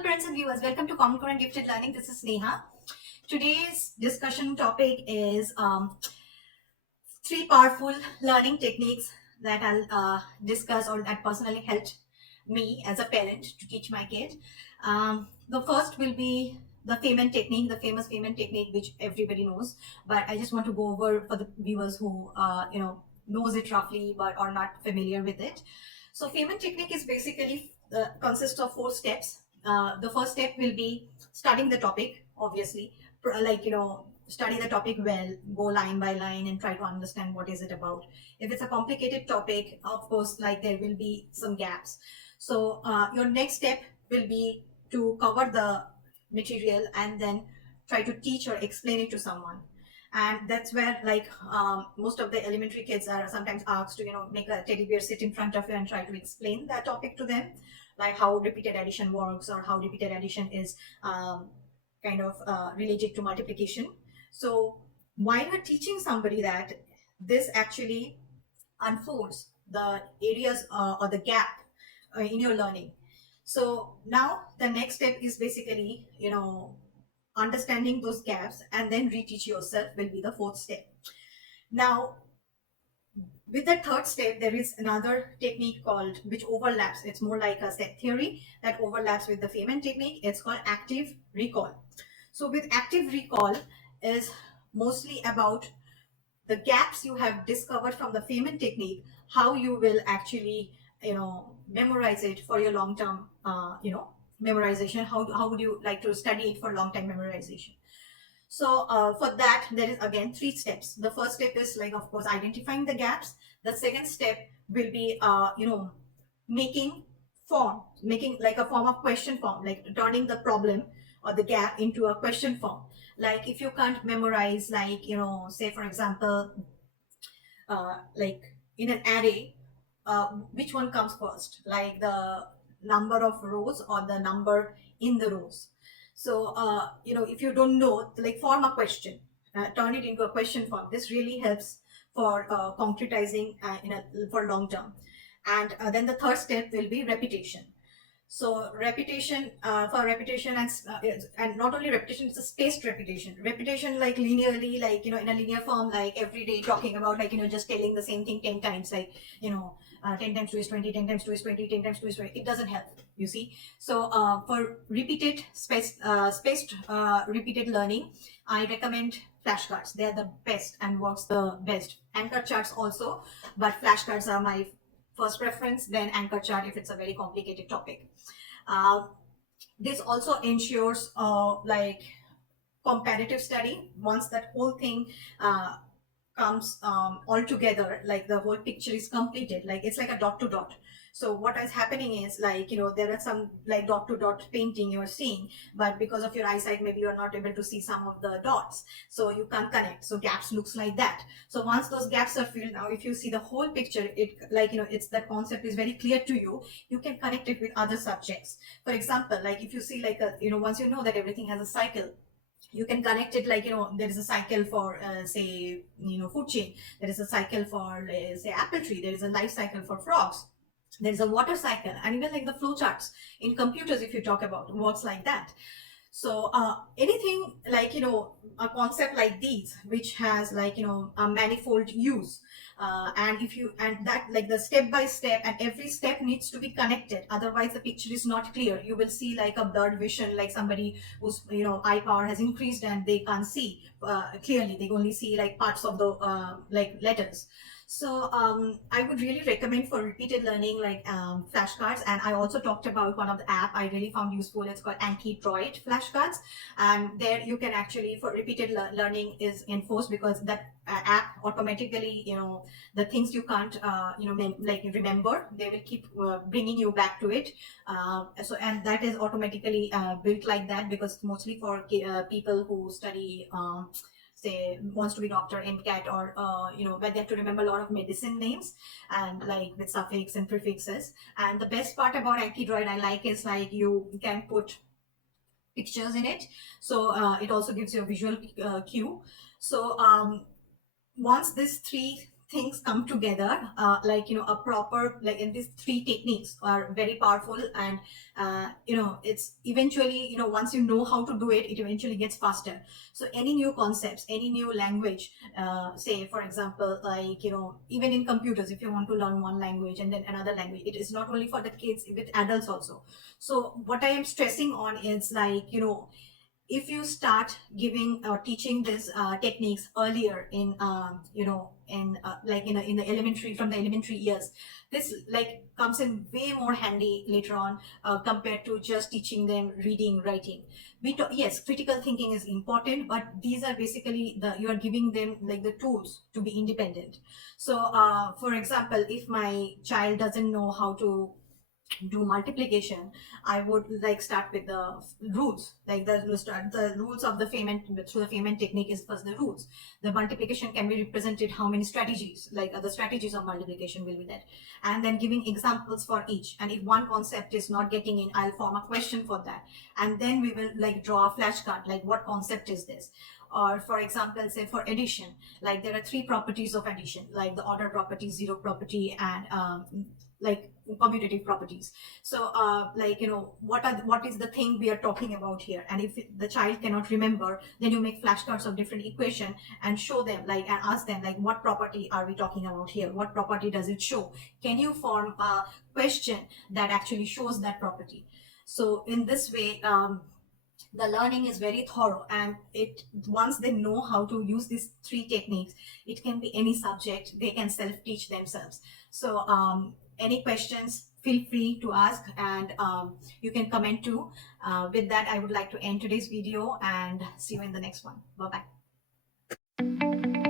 Hello parents and viewers, welcome to Common Core and Gifted Learning. This is Neha. Today's discussion topic is three powerful learning techniques that I'll discuss or that personally helped me as a parent to teach my kid. The first will be the Feynman technique, the famous Feynman technique, which everybody knows. But I just want to go over for the viewers who knows it roughly but are not familiar with it. So Feynman technique is basically consists of 4 steps. The first step will be studying the topic, obviously, study the topic well, go line by line and try to understand what is it about. If it's a complicated topic, of course, like there will be some gaps. So your next step will be to cover the material and then try to teach or explain it to someone. And that's where most of the elementary kids are sometimes asked to make a teddy bear sit in front of you and try to explain that topic to them, like how repeated addition works or how repeated addition is related to multiplication. So while you're teaching somebody that, this actually unfolds the areas or the gap in your learning. So now the next step is basically understanding those gaps and then reteach yourself will be the fourth step. Now with the third step, there is another technique called, which overlaps, it's more like a set theory that overlaps with the Feynman technique. It's called active recall. So with active recall is mostly about the gaps you have discovered from the Feynman technique, how you will actually memorize it for your long term memorization. How would you like to study it for long time memorization? So for that, there is again 3 steps. The first step is of course, identifying the gaps. The second step will be, making like a form of question form, like turning the problem or the gap into a question form. Like if you can't memorize, say for example, like in an array, which one comes first, like the number of rows or the number in the rows. So if you don't know, like form a question, turn it into a question form. This really helps for concretizing for long term. And then the third step will be repetition. So repetition, for repetition, and not only repetition, it's a spaced repetition. Repetition like linearly, in a linear form, like every day talking about just telling the same thing 10 times, 10 times 2 is 20, 10 times 2 is 20, 10 times 2 is 20. It doesn't help, you see. So for repeated spaced repeated learning, I recommend flashcards. They are the best and works the best. Anchor charts also, but flashcards are my first preference, then anchor chart if it's a very complicated topic. This also ensures comparative study. Once that whole thing comes all together, like the whole picture is completed, like it's like a dot to dot. So what is happening is there are some like dot to dot painting you're seeing, but because of your eyesight maybe you're not able to see some of the dots, so you can't connect. So gaps looks like that. So once those gaps are filled, now if you see the whole picture, it it's that concept is very clear to you. You can connect it with other subjects. For example, like if you see once you know that everything has a cycle, you can connect it there is a cycle for say food chain, there is a cycle for say apple tree, there is a life cycle for frogs, there is a water cycle, and even like the flow charts in computers, if you talk about, works like that. So anything a concept like these which has a manifold use, and if you and that like the step by step, and every step needs to be connected, otherwise the picture is not clear. You will see like a blurred vision, like somebody whose eye power has increased and they can't see clearly, they only see like parts of the letters. So I would really recommend for repeated learning flashcards. And I also talked about one of the app I really found useful. It's called Anki Droid flashcards, and there you can actually, for repeated learning is enforced, because that app automatically the things you can't remember, they will keep bringing you back to it. So and that is automatically built like that, because mostly for people who study say wants to be doctor, MCAT, or where they have to remember a lot of medicine names and like with suffix and prefixes. And the best part about Anki Droid I like is you can put pictures in it, so it also gives you a visual cue. So once these three things come together, like, a proper, like, in these three techniques are very powerful. And it's eventually, once you know how to do it, it eventually gets faster. So any new concepts, any new language, say for example, like, even in computers, if you want to learn one language and then another language, it is not only for the kids, with adults also. So what I am stressing on is, like, if you start giving or teaching these techniques earlier in like in the elementary, from the elementary years, this like comes in way more handy later on, compared to just teaching them reading, writing. Yes, critical thinking is important, but these are basically you are giving them like the tools to be independent. So for example, if my child doesn't know how to do multiplication, I would like start with the rules, like the rules of the Feynman. Through the Feynman technique is first the rules. The multiplication can be represented how many strategies, like the strategies of multiplication will be that, and then giving examples for each. And if one concept is not getting in, I'll form a question for that, and then we will like draw a flashcard, like what concept is this. Or for example, say for addition, like there are three properties of addition, like the order property, zero property, and like commutative properties. So like what is the thing we are talking about here. And if the child cannot remember, then you make flashcards of different equation and show them, like, and ask them, like, what property are we talking about here, what property does it show, can you form a question that actually shows that property. So in this way, the learning is very thorough, and it once they know how to use these three techniques, it can be any subject, they can self teach themselves. So any questions, feel free to ask, and you can comment too. With that, I would like to end today's video and see you in the next one. Bye bye.